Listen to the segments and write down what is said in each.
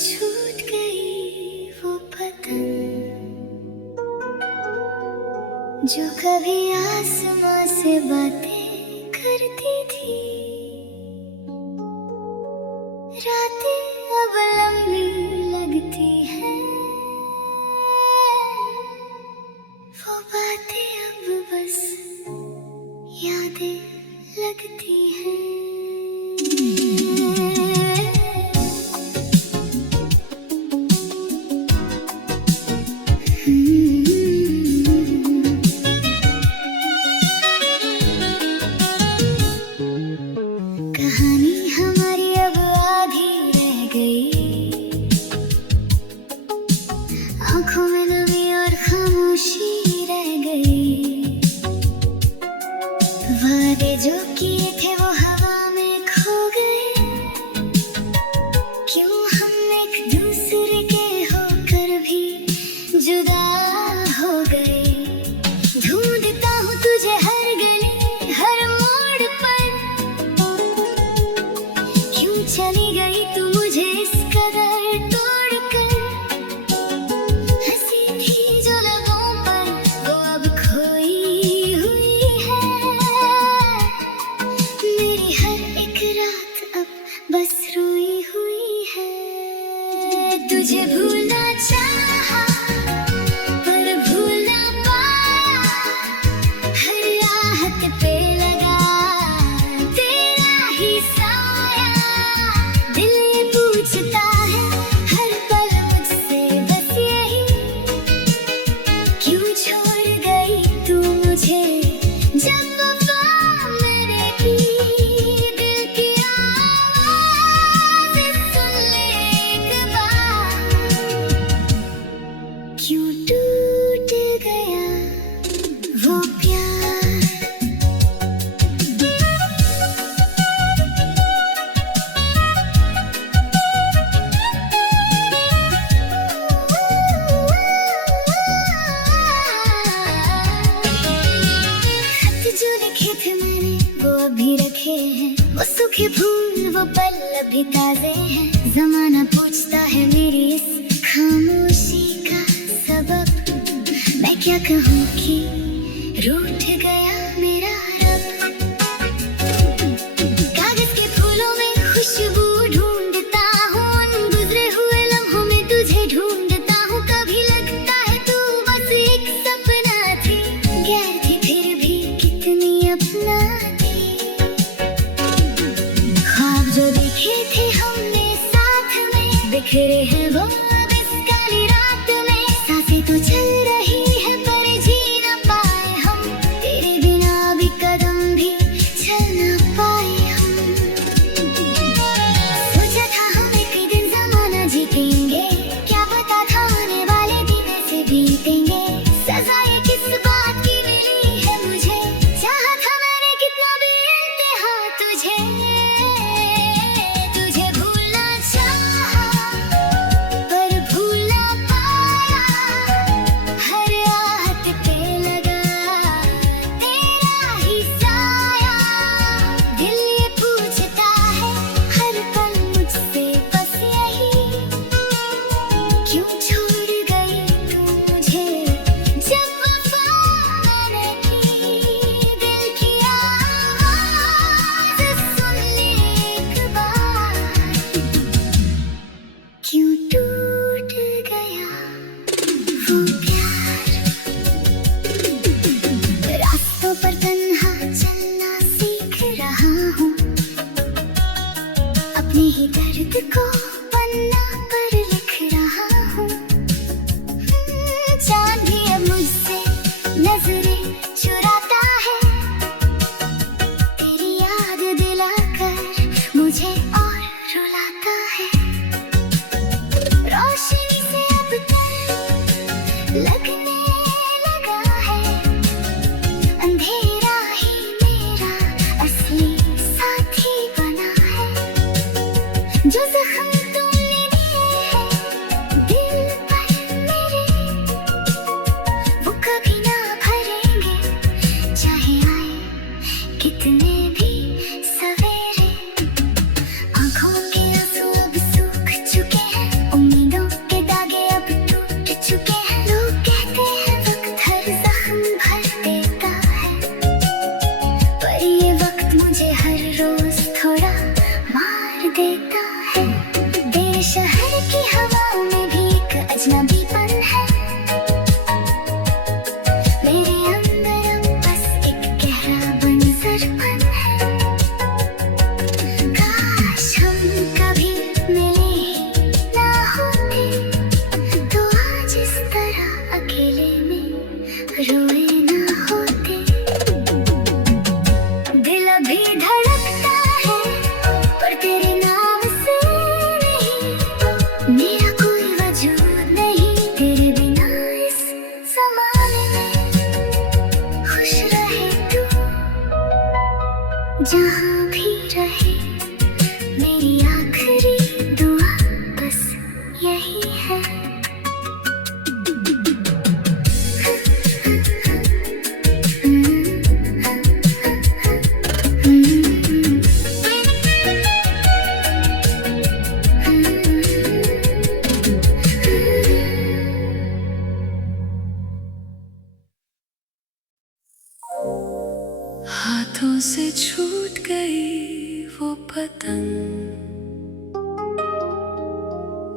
छूट गई वो पतंग जो कभी आसमां से बातें करती थी। रातें अब लंबी लगती हैं, वो बातें अब बस यादें लगती हैं। कहानी हमारी अब आधी रह गई, आंखों में नमी और खामोशी रह गई। वादे जो किए थे वो हवा में खो गए, क्यों हम एक दूसरे के होकर भी जुदा हो गए। ढूंढता हूँ तुझे हर गली हर मोड़ पर, क्यों चली गई तू मुझे इस कदर तोड़ कर। हंसी थी जो लबों पर वो अब खोई हुई है, मेरी हर एक रात अब बस रोई हुई है। तुझे भूलना चाहा पर भूल ना पाया, हर राहत पे लगा तेरा ही साया। दिल ये पूछता है हर पल मुझसे बस यही, क्यों छोड़ गई तू मुझे जब वफा मेरे की। दिल की आवाज़ सुन ले एक बार, क्यों टूट गया वो प्यार। खत जो लिखे थे मैंने वो अभी रखे हैं, वो सूखे फूल वो पल अभी ताजे हैं। जमाना पूछता है मेरी इस खामोशी का सबब, मैं क्या कहूँ कि रूठ गया मेरा रब। कागज के फूलों में खुशबू ढूंढता हूँ, उन गुजरे हुए लम्हों में तुझे ढूंढता हूँ। कभी लगता है तू बस एक सपना थी, गैर थी फिर भी कितनी अपना थी। ख्वाब जो देखे थे हमने साथ में बिखरे हैं वो अब इस काली रात में। सांसें तो चल रही है पर जी ना पाए हम, तेरे बिना भी कदम भी चल ना पाए हम। सोचा था हम एक दिन जमाना जीतेंगे, क्या पता था आने वाले दिन ऐसे बीतेंगे। सजा ये किस बात की मिली है मुझे, चाहा था मैंने कितना भी इंतहा तुझे। तुझे भूलना चाहा पर भूल ना पाया, हर रात पे लगा तेरा ही साया। दिल ये पूछता है हर पल मुझसे बस यही, क्यों छोड़ गई तू मुझे जब वफा मैंने की। दिल की आवाज़ सुन ले एक बार, क्यों टूट गया वो प्यार। रास्तों पर तन्हा चलना सीख रहा हूँ, अपने ही दर्द को पन्ना पर लिख रहा हूँ। चांद भी अब मुझसे नजरें चुराता है, तेरी याद दिलाकर मुझे और रुलाता है। रोशनी से अब तक लगने लगा है, अंधेरा ही मेरा असली साथी बना है। जो जख्म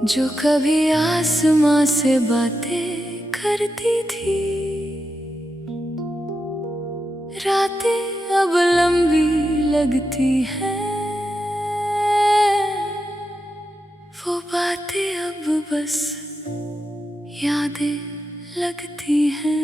जो कभी आसमां से बातें करती थी, रातें अब लंबी लगती हैं। वो बातें अब बस यादें लगती हैं।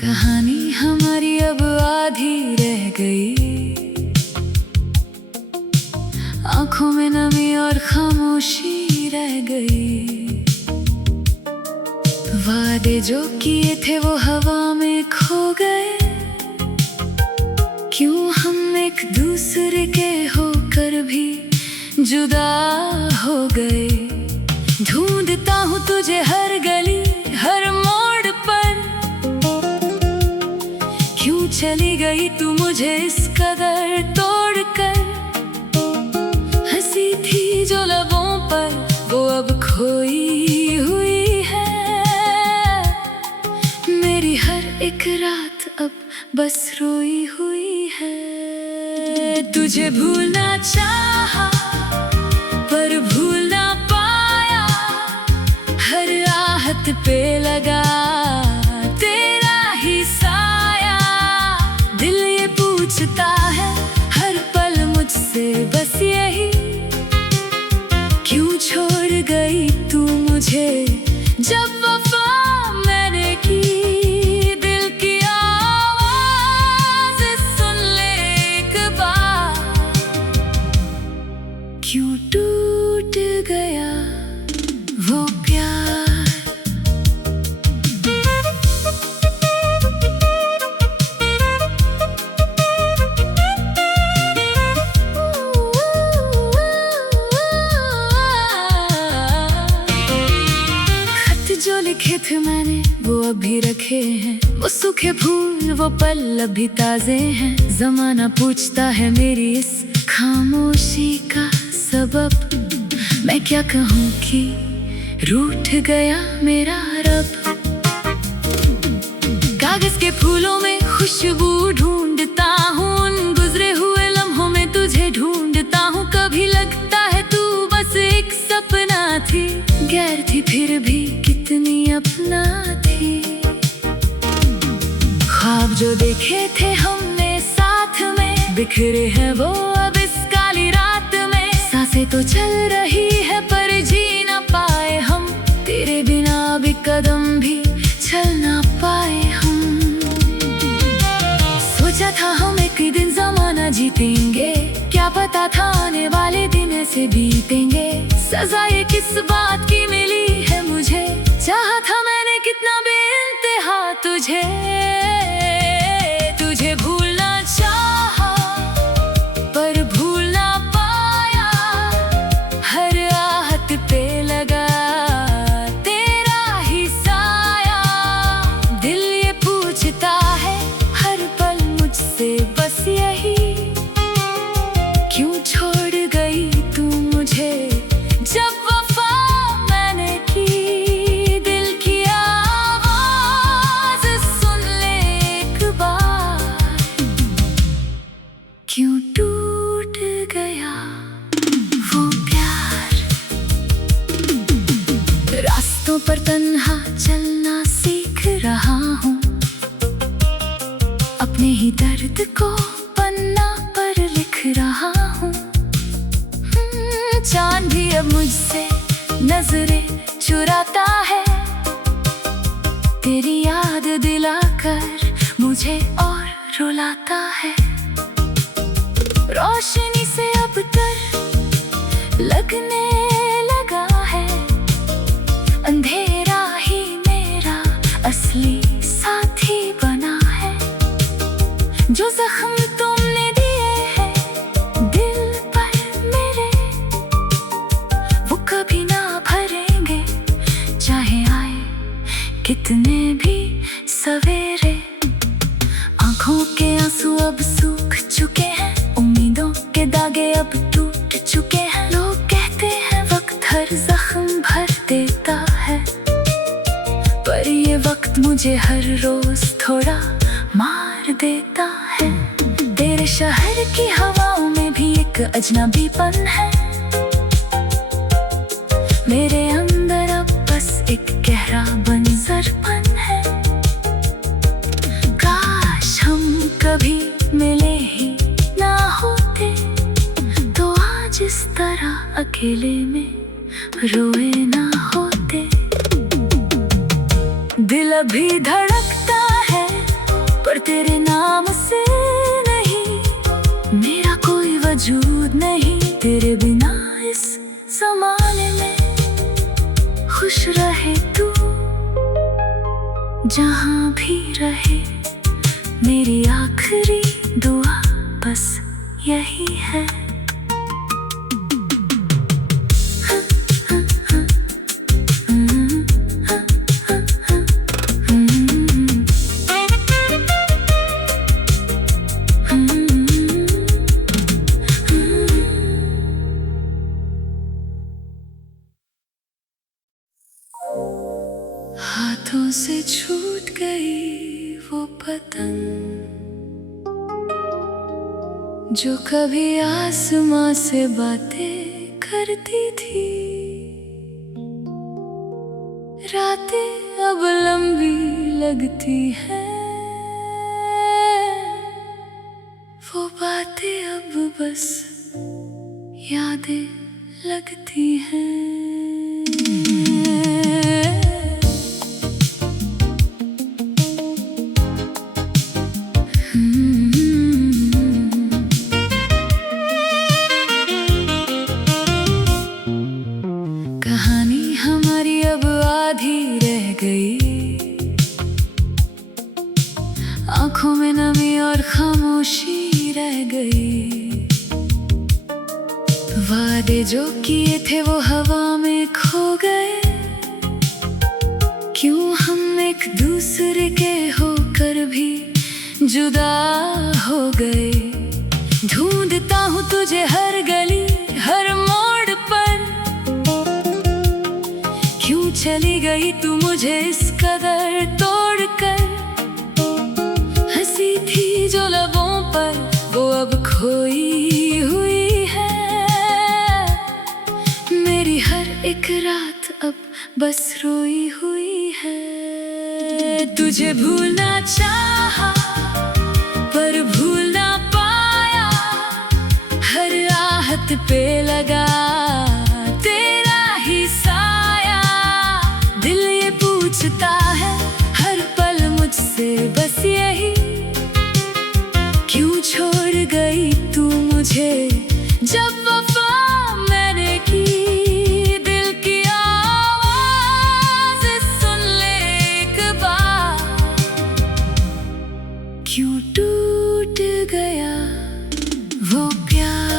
कहानी हमारी अब आधी रह गई, आंखों में नमी और खामोशी रह गई। वादे जो किए थे वो हवा में खो गए। क्यों हम एक दूसरे के होकर भी जुदा हो गए। ढूंढता हूँ तुझे हर गली हर मोड़ पर, क्यों चली गई तू मुझे इस कदर तोड़कर। हंसी थी जो लबों पर वो अब खोई हुई है। मेरी हर एक रात अब बस रोई हुई है। तुझे भूलना चाहा पर भूल ना पाया, हर आहत पे लगा तेरा ही साया। दिल ये पूछता है हर पल मुझसे बस यही, क्यों छोड़ गई तू मुझे जब वफा मैंने की। दिल की आवाज़ सुन ले एक बार, क्यों टूट गया वो प्यार। जो लिखे थे मैंने वो अभी रखे हैं, वो सूखे फूल वो पल अभी ताजे हैं। जमाना पूछता है मेरी इस खामोशी का सबब। मैं क्या कहूँ कि रूठ गया मेरा रब। कागज के फूलों में खुशबू ढूंढता हूँ, उन गुजरे हुए लम्हों में तुझे ढूंढता हूँ। कभी लगता है तू बस एक सपना थी, गैर थी फिर भी कितनी अपना थी। ख्वाब जो देखे थे हमने साथ में, बिखरे हैं वो अब इस काली रात में। सांसें तो चल रही है पर जी ना पाए हम, तेरे बिना भी कदम भी चल ना पाए हम। सोचा था हम एक दिन जमाना जीतेंगे, क्या पता था आने वाले दिन ऐसे बीतेंगे। सजा ये किस बात की मिली है मुझे, चाहा था मैंने कितना बेइंतहा तुझे। तुझे भूलना चाहा पर भूल ना पाया, हर आहत पे लगा तेरा ही साया। दिल ये पूछता है हर पल मुझसे बस यही, क्यों छोड़ गई तू मुझे जब वफा मैंने की। दिल की आवाज़ सुन ले एक बार, क्यों टूट गया वो प्यार। रास्तों पर तन्हा चलना सीख रहा हूँ, अपने ही दर्द को पन्ना पर लिख रहा हूँ। चांद भी अब मुझसे नजरें चुराता है, तेरी याद दिलाकर मुझे और रुलाता है। रोशनी से अब डर लगने लगा है, अंधेरा ही मेरा असली साथी बना है। जो जख्म तुमने दिए हैं दिल पर मेरे, वो कभी ना भरेंगे चाहे आए कितने भी सवेरे। आंखों के आंसू अब सूख चुके हैं, उम्मीदों के दागे अब टूट चुके हैं। मुझे हर रोज थोड़ा मार देता है। तेरे शहर की हवाओं में भी एक अजनबीपन है। मेरे अंदर अब बस एक गहरा बंजरपन है। काश हम कभी मिले ही ना होते, तो आज इस तरह अकेले में रोए ना होते। दिल अभी धड़कता है पर तेरे नाम से नहीं। मेरा कोई वजूद नहीं तेरे बिना इस ज़माने में। खुश रहे तू जहाँ भी रहे, मेरी आखिरी दुआ बस यही है। हाथों से छूट गई वो पतंग जो कभी आसमां से बातें करती थी। रातें अब लंबी लगती हैं, वो बातें अब बस यादें लगती हैं। कहानी हमारी अब आधी रह गई, आंखों में नमी और खामोशी रह गई। वादे जो किए थे वो हवा में खो गए। क्यों हम एक दूसरे के होकर भी जुदा हो गए। ढूंढता हूँ तुझे हर गली हर मोड़ पर, क्यों चली गई तू मुझे इस कदर तोड़कर। हंसी थी जो लबों पर वो अब खोई हुई है। मेरी हर एक रात अब बस रोई हुई है। तुझे भूलना चाहा पर भूल ना पाया, हर आहत पे लगा तेरा ही साया। दिल ये पूछता है हर पल मुझसे बस यही, क्यों छोड़ गई तू मुझे जब वफा मैंने की। दिल की आवाज़ सुन ले एक बार, क्यों टूट गया वो प्यार।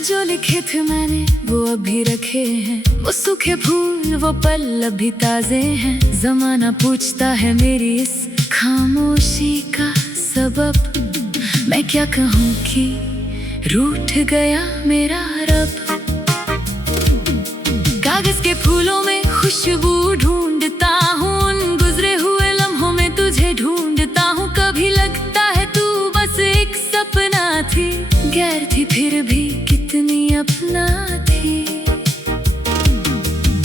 जो लिखे थे मैंने वो अभी रखे हैं, वो सूखे फूल वो पल अभी ताजे हैं। जमाना पूछता है मेरी इस खामोशी का सबब। मैं क्या कहूँ कि रूठ गया मेरा रब। कागज के फूलों में खुशबू ढूंढता हूँ, उन गुजरे हुए लम्हों में तुझे ढूंढता हूँ। कभी लगता है तू बस एक सपना थी, गैर थी फिर भी कितनी अपना थी।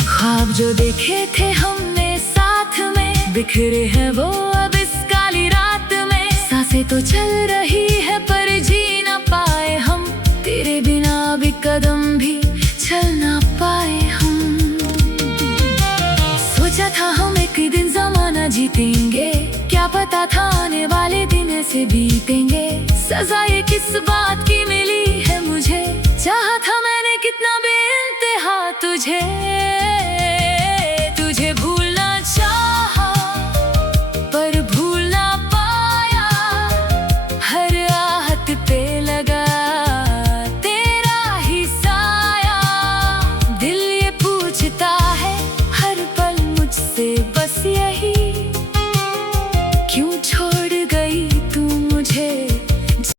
ख्वाब जो देखे थे हमने साथ में, बिखरे हैं वो अब इस काली रात में। सांसें तो चल रही है पर जी ना पाए हम, तेरे बिना भी कदम भी चल ना पाए हम। सोचा था हम एक दिन जमाना जीतेंगे, क्या पता था आने वाले दिन ऐसे बीतेंगे। सजा ये किस बात की मिली है मुझे, चाहा था